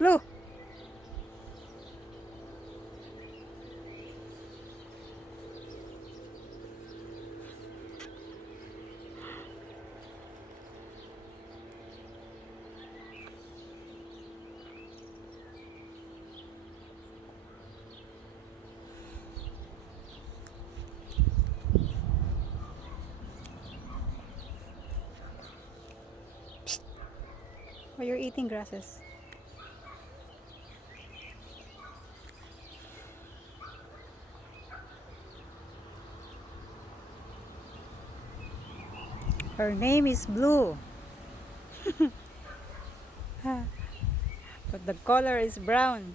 Blue. Oh, you're eating grasses. Her name is Blue. But the color is brown.